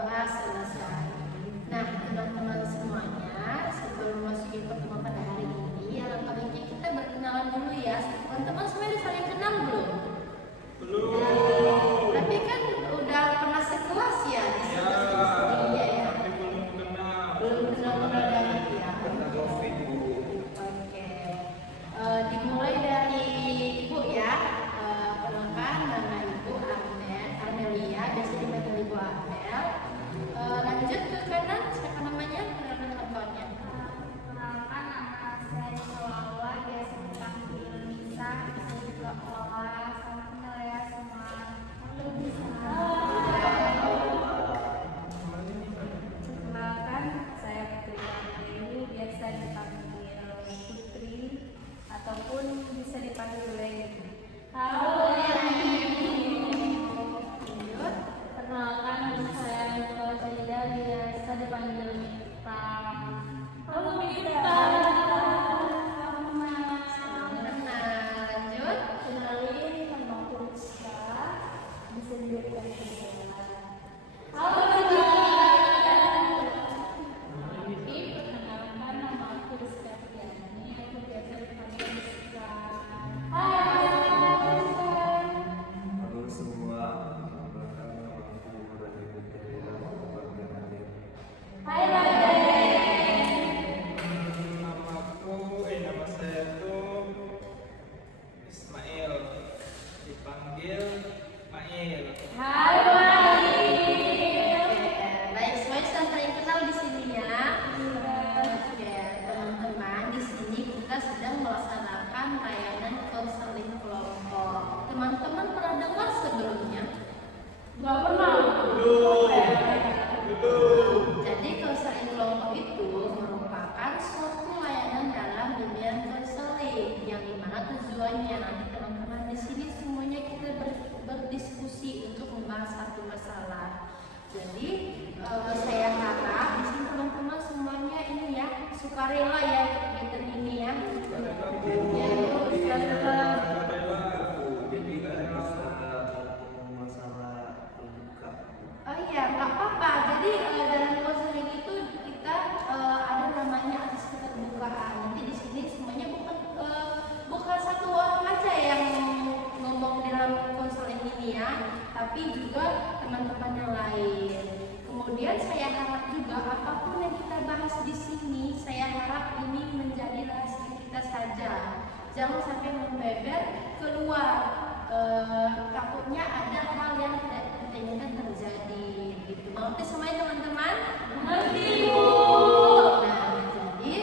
doa selesai. Nah, teman-teman semuanya, sebelum masuk ke pertemuan pada hari ini, alangkah baiknya kita berkenalan dulu ya. Teman-teman semuanya saling kenal belum? Belum. Tapi kan udah pernah sekelas ya di sekelas ini ya. Tapi belum kenal. Belum kenal-kenal banget ya. Covid, Bu. Oke. Dimulai dari Ibu ya. Perkenalkan nama Ibu Amelia, biasa dipanggil Ibu Amel. Lanjut ke kanan, siapa namanya? Kenalkan kawannya. Perkenalkan, nama saya Sholawah, biasa dipanggil Nisa, bisa juga Ola. Salam kenal ya semua. Perkenalkan, saya Putri Ayu, biasa dipanggil Putri ataupun bisa dipanggil Leni. Halo Lanjut. Perkenalkan, nama saya Nicola Sajida, biasa dipanggil Mita. Halo Mita. Lanjut. Kenalin, nama aku Rizka, bisa dipanggil Rizka. Halo Mita. Perkenalkan, nama aku Rizka Tiani, aku biasa dipanggil Rizka. Hai. Halo semua. Perkenalkan, nama aku Raden Putra, Perkenalan. Hai Raden. Nama saya tuh Ismail. Dipanggil Mail. Hai Mail. Baik, semuanya sudah saling kenal di sini ya. Oke, teman-teman, di sini kita sedang melaksanakan layanan konseling kelompok. Teman-teman pernah dengar sebelumnya? Gak pernah. Jadi konseling kelompok itu merupakan suatu layanan dalam dunia konseling yang dimana tujuannya nanti teman-teman di sini semuanya kita berdiskusi untuk membahas satu masalah. Jadi saya harap di sini teman-teman semuanya ini ya sukarela ya kegiatan ini ya. Ya, sukarela. Jadi nggak bisa ngomong masalah terbuka. Oh iya, nggak apa-apa. Jadi dalam konseling itu kita ada namanya atas keterbukaan. Nanti di sini semuanya bukan satu orang aja yang ngomong dalam konseling ini ya, tapi juga teman-teman yang lain. Kemudian saya harap juga apapun yang kita bahas di sini, saya harap ini menjadi rahasia kita saja. Jangan sampai membeber keluar. Takutnya ada hal yang tidak kita inginkan terjadi gitu. Mengerti semuanya teman-teman? Mengerti, Bu. Nah, jadi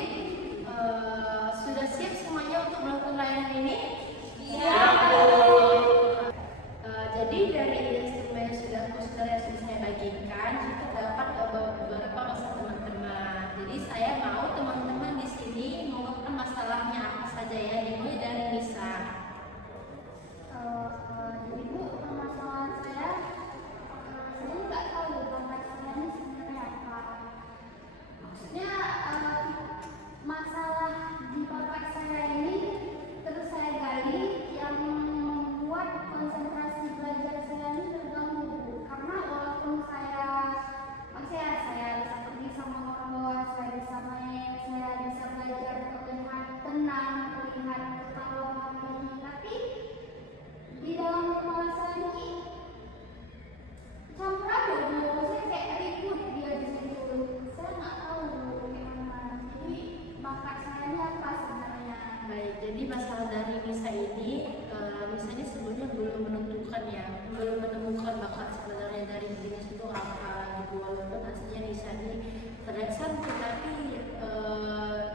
sudah siap semuanya untuk melakukan layanan ini? Siap. Jadi dari instrumen yang sudah saya bagikan, kita dapat beberapa masalah teman-teman. Jadi saya mau teman-teman di sini mengungkapkan masalahnya apa saja ya, dimulai dari Nisa. Jadi Bu, permasalahan saya nggak tahu permasalahan ini sebenarnya apa. Maksudnya masalah di bapak saya ini terus saya gali yang membuat konsentrasi belajar saya ini terganggu, Bu. Karena walaupun maksudnya saya bisa pergi sama orang tua, saya bisa main, saya bisa belajar terlihat tenang, terlihat ketawa ini, tapi di dalam kepala saya ini campur aduk, Bu. Saya kayak ribut dia di situ. Saya nggak tahu gimana. Jadi bakat saya ini apa sebenarnya? Baik, jadi masalah dari Nisa ini, Nisa ini sebelumnya belum menentukan ya, belum menemukan bakat sebenarnya dari jenis itu apa gitu. Walaupun aslinya Nisa ini terlihat cantik, tapi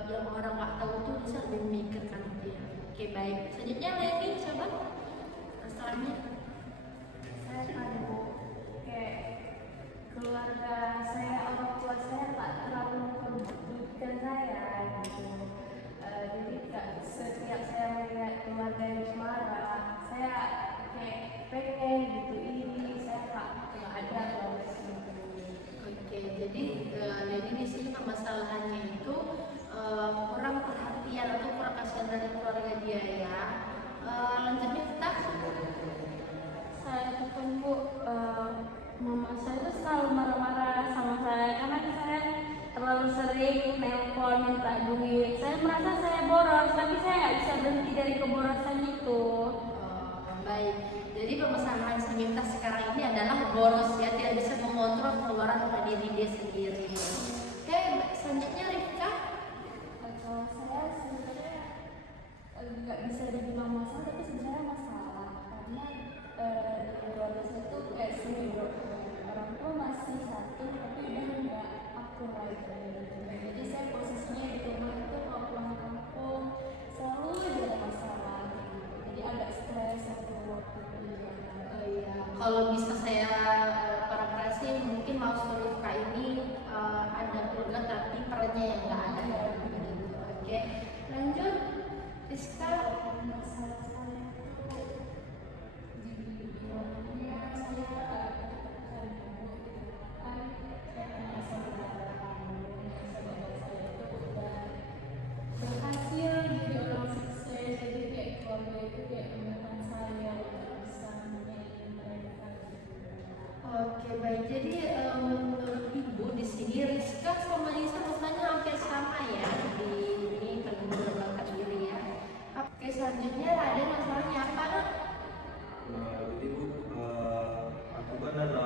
yang orang nggak tahu tuh Nisa lebih memikirkan itu ya. Oke, baik. Selanjutnya Leni, coba masalahnya. Saya tahu kayak keluarga saya, orang tua saya nggak terlalu memperdulikan saya gitu. Jadi setiap saya melihat keluarga yang marah, saya kayak pengen gitu ini, saya nggak ada keluarga seperti ini. Oke, jadi Leni di sini permasalahannya itu kurang perhatian atau kurang kasihan dari keluarga dia ya. Lanjutnya kita dari keborosan itu. Baik, jadi permasalahan Samita sekarang ini adalah boros ya, tidak bisa mengontrol pengeluaran pada diri dia sendiri. Oke, selanjutnya Rifka. Kalau saya sebenarnya nggak bisa dibilang masalah, tapi sebenarnya masalah karena di keluarga saya tuh kayak sering orang tua masih satu tapi udah nggak akur lagi. Jadi saya posisinya di rumah itu kalau pulang kampung selalu aja ada masalah gitu. Jadi agak stres waktu kuliah. Iya, kalau bisa saya parafrase mungkin maksud Rifka ini ada keluarga tapi perannya yang nggak ada ya. Begitu. Oke, lanjut Rizka. Masalah saya itu di rumahnya berhasil jadi orang sukses, jadi kayak keluarga itu kayak menekan saya untuk bisa menyayangi mereka. Oke, baik. Jadi menurut Ibu di sini Rizka sama Lisa rasanya hampir sama ya di ini perkembangan diri ya. Oke, selanjutnya Raden masalahnya apa? Nak? Jadi Bu, aku kan ada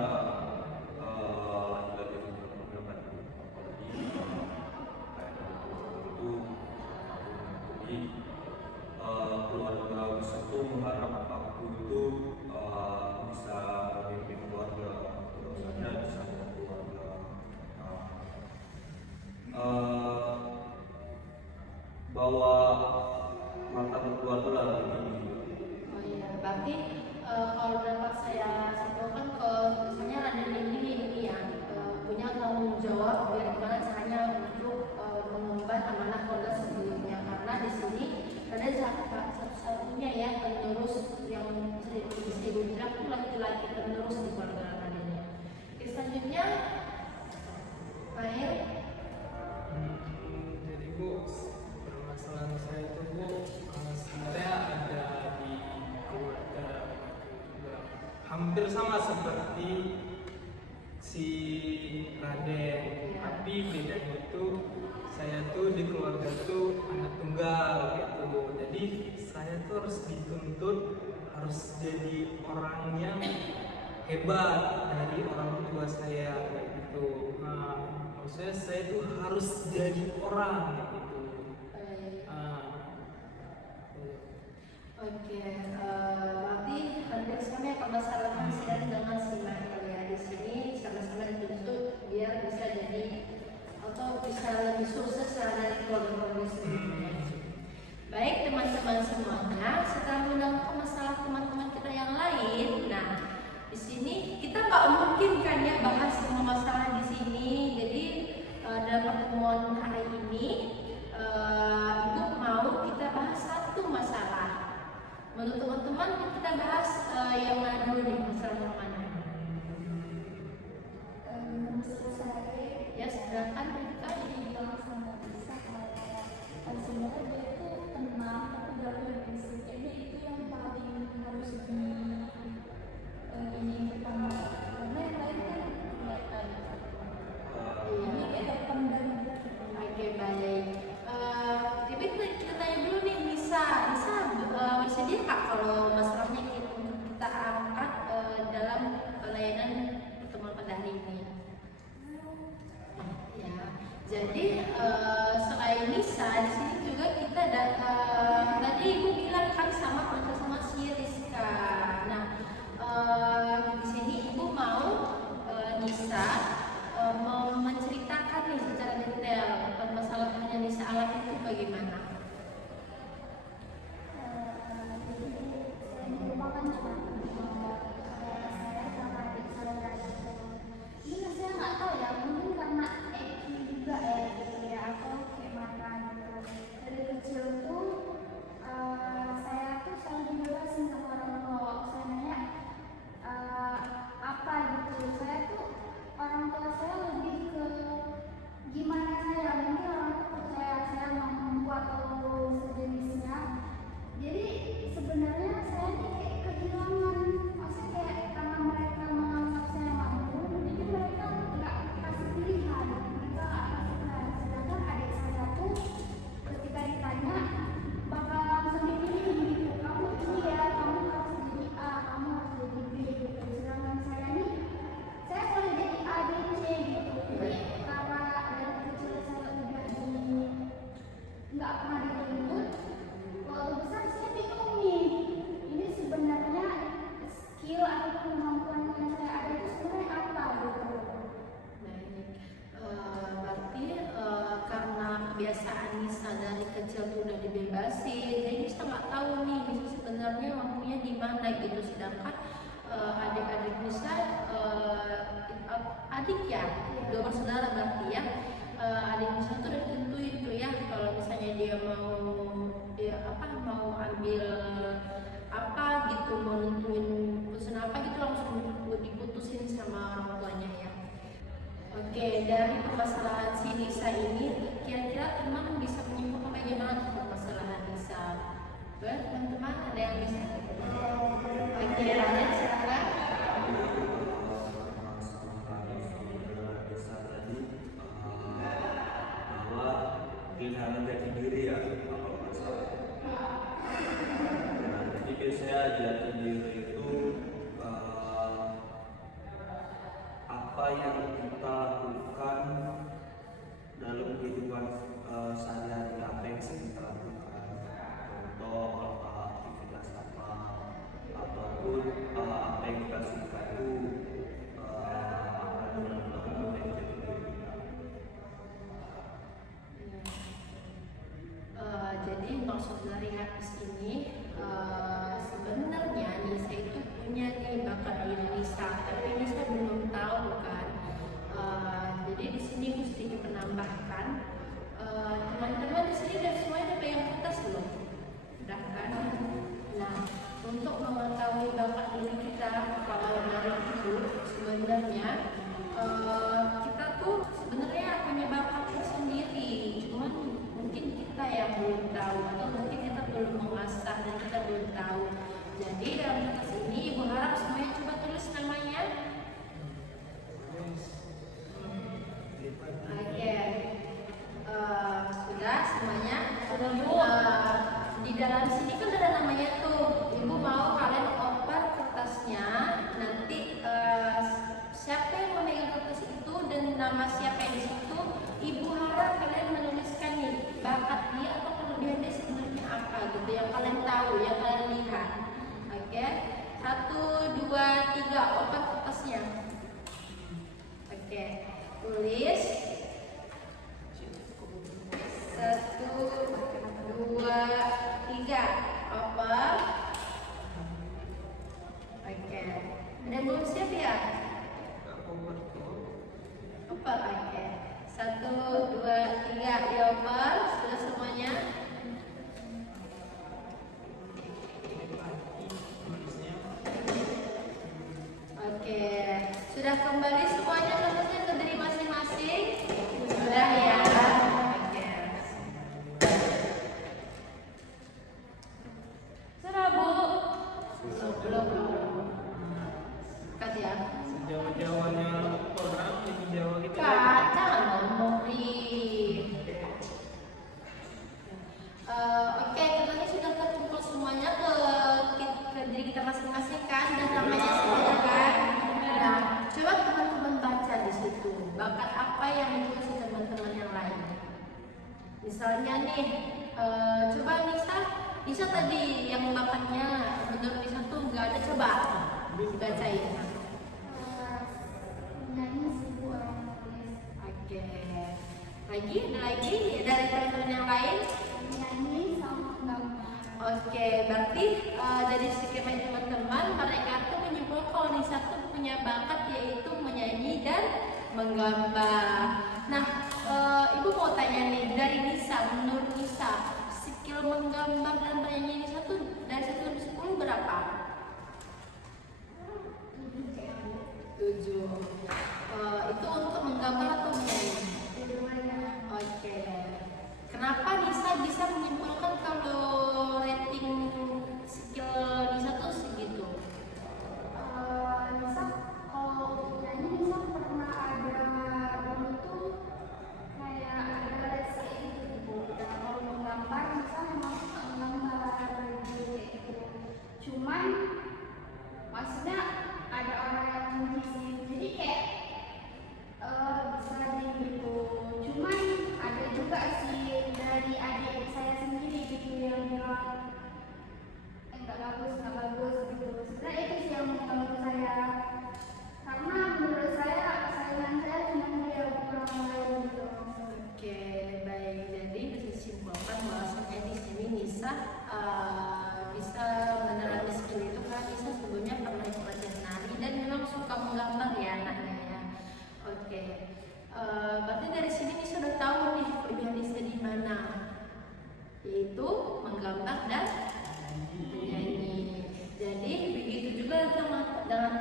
laki-laki punya problem kan, apalagi kayak itu jadi keluarga besar tuh mengharap aku itu bisa memimpin keluarga, misalnya bisa membantu keluarga, bawa martabat keluarga lah gitu. Oh iya, berarti kalau dapat saya simpulkan ke misalnya Raden ini ya punya tanggung jawab bagaimana caranya untuk mengemban amanah keluarga sebelumnya, karena di sini Raden satu-satunya ya penerus yang bisa dibilang itu laki-laki penerus di keluarga Radennya. Oke, selanjutnya Mahir. Jadi Bu, permasalahan saya itu Bu, sebenarnya ada di keluarga juga hampir sama seperti si Raden, tapi bedanya itu saya tuh di keluarga tuh anak tunggal gitu. Jadi saya tuh harus dituntut harus jadi orang yang hebat dari orang tua saya kayak gitu. Nah, maksudnya saya tuh harus jadi orang kayak gitu. Oke, berarti hampir sama ya permasalahan saya dengan si Mahir ya. Di sini sama-sama dituntut biar bisa jadi atau bisa lebih sukses dari keluarga sebelumnya. Baik teman-teman semuanya, setelah mendengar masalah teman-teman kita yang lain, nah di sini kita nggak mungkin kan ya bahas semua masalah di sini. Jadi dalam pertemuan hari ini Ibu mau kita bahas satu masalah. Menurut teman-teman kita bahas yang mana dulu nih, masalah yang mana? Menurut saya Ya silakan Rifka. dibilang sama bisa kalau sebenarnya dia itu tenang tapi dalam berisik, kayaknya itu yang paling harus ini pertama karena yang lain kan kelihatan ini kayak pendam. Oke, baik. Tapi kita tanya dulu nih, Nisa bersedia kak kalau masalahnya kita skill atau kemampuan yang saya ada itu sebenarnya apa gitu. Baik. Berarti karena kebiasaan Nisa dari kecil tuh udah dibebasin, jadi Nisa nggak tahu nih Nisa sebenarnya mampunya di mana gitu. Sedangkan adik-adik Nisa, adik ya, dua bersaudara berarti ya. Adik Nisa tuh udah tentuin tuh ya kalau misalnya dia mau ambil apa gitu, mau nentuin pesan apa gitu langsung diputusin sama orang tuanya ya. Oke, dari permasalahan si Nisa ini, kira-kira teman bisa menyimpulkan bagaimana permasalahan Nisa? Teman-teman ada yang bisa? Oke, Rana silakan. Bahwa kehilangan jati diri ya kalau masalah. Nah, jadi biasanya jati diri itu apa yang kita lakukan dalam kehidupan sehari-hari, apa yang sering kita lakukan, contoh aktivitas apa, ataupun apa yang kita suka itu akan menentukan jati diri kita. Jadi maksud dari hadis ini sebenarnya Nisa itu punya nih bakat diri Nisa, tapi Nisa belum tahu kan. Jadi di sini mesti menambahkan teman-teman di sini dan semuanya udah pegang kertas belum? Udah kan? Nah, untuk mengetahui bakat diri kita kalau dari itu sebenarnya kita tuh sebenarnya punya bakat tersendiri, cuman mungkin kita yang belum tahu atau mungkin kita belum mengasah dan kita belum tahu. Jadi dalam kertas ini Ibu harap semuanya coba tulis namanya. Oke, sudah semuanya. Sudah Bu. Di dalam sini kan ada namanya tuh. Ibu mau kalian oper kertasnya. Nanti siapa yang memegang kertas itu dan nama siapa yang di situ, Ibu harap kalian menuliskan nih bakat dia atau kelebihan dia sebenarnya apa gitu yang kalian tahu, yang kalian lihat. Oke, 1, 2, 3 oper kertasnya. Oke, tulis 1, 2, 3 oper. Oke, ada belum siap ya? Oper, oke. 1, 2, 3 dioper. Sudah semuanya? Oke, sudah kembali semuanya kertasnya ke diri masing-masing? Sudah ya? Oke. Sudah Bu? Belum. Kat ya? Sejauh-jauhnya program di Jawa gitu. Kak, jangan ngomong Oke, kertasnya sudah terkumpul semuanya ke diri kita masing-masing kan, dan namanya semuanya kan. Nah, coba teman-teman baca di situ bakat apa yang ditulis teman-teman yang lain. Misalnya nih, coba Nisa tadi yang bakatnya menurut Nisa tuh nggak ada, coba dibacain. Nyanyi sih Bu, orang nulis. Oke, lagi dari teman-teman yang lain. Nyanyi sama gambar. Oke, berarti dari skema teman-teman mereka tuh menyimpulkan kalau Nisa tuh punya bakat yaitu menyanyi dan menggambar. Nah, Ibu mau tanya nih, dari Nisa, menurut Nisa skill menggambar dan menyanyi Nisa tuh dari 1 sampai 10 berapa? 7. Itu untuk menggambar atau menyanyi? Oke. Kenapa Nisa bisa menyimpulkan kalau rating skill Nisa tuh segitu? Nisa kalau nyanyi Nisa pernah ada dulu tuh kayak ada les gitu Bu. Dan kalau menggambar Nisa memang menggambar gitu. Cuman maksudnya ada orang yang mengisih, jadi kayak bisa gitu. Cuman ada juga sih dari adik saya sendiri gitu yang bilang nggak bagus gitu. Sebenarnya itu sih yang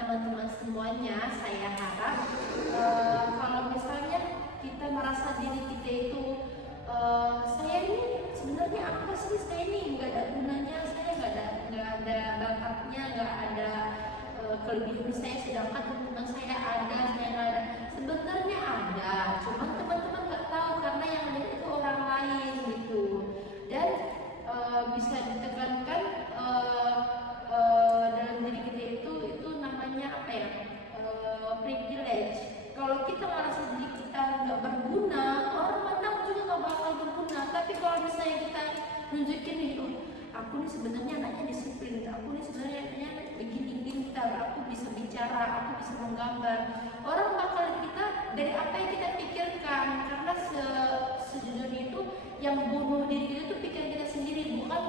teman-teman semuanya, saya harap kalau misalnya kita merasa diri kita itu saya ini sebenarnya apa sih, saya ini nggak ada gunanya, saya nggak ada bakatnya, nggak ada kelebihan saya, sedangkan teman saya ada, saya nggak ada. Sebenarnya ada, cuma teman-teman nggak tahu karena yang lihat itu orang lain gitu. Dan bisa ditekankan dalam diri kita itu namanya apa ya, privilege. Kalau kita merasa diri kita nggak berguna, orang mandang juga nggak bakal berguna. Tapi kalau misalnya kita nunjukin itu, aku nih sebenarnya anaknya disiplin, aku nih sebenarnya anaknya begini pintar, aku bisa bicara, aku bisa menggambar. Orang bakal kita dari apa yang kita pikirkan, karena sejujurnya itu yang bunuh diri kita itu pikiran kita sendiri, bukan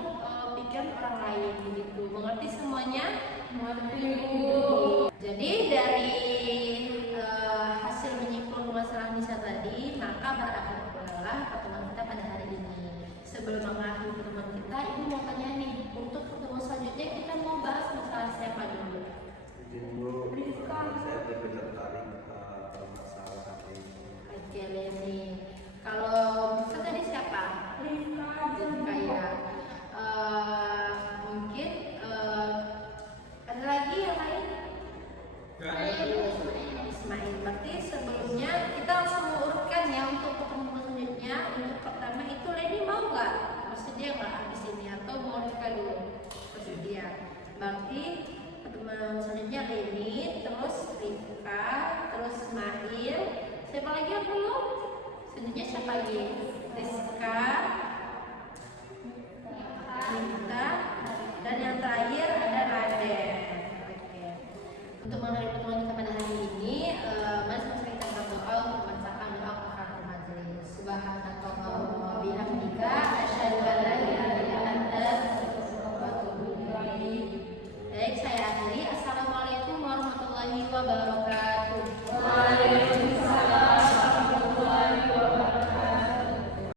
pikiran orang lain gitu. Mengerti semuanya? Mengerti Bu. Jadi dari hasil menyimpulkan masalah Nisa tadi, maka berakhlaklah pertemuan kita pada hari ini. Sebelum mengakhiri pertemuan kita, Ibu mau tanya nih, untuk pertemuan selanjutnya kita mau bahas masalah siapa dulu? Izin Bu, saya lebih tertarik masalah hati ini. Oke, Leni. Kalau bisa tadi siapa? Rizka ya. Mungkin ada lagi yang lain? Ismail. Berarti sebelumnya kita langsung mengurutkan ya untuk pertemuan selanjutnya. Untuk pertama itu Leni mau nggak? Bersedia nggak habis ini atau mau Rizka dulu? Bersedia. Berarti pertemuan selanjutnya Leni, terus Rizka, terus Ismail. Siapa lagi yang belum? Selanjutnya siapa lagi? Rizka, Nita, dan yang terakhir ada Raden. Oke. Untuk mengakhiri pertemuan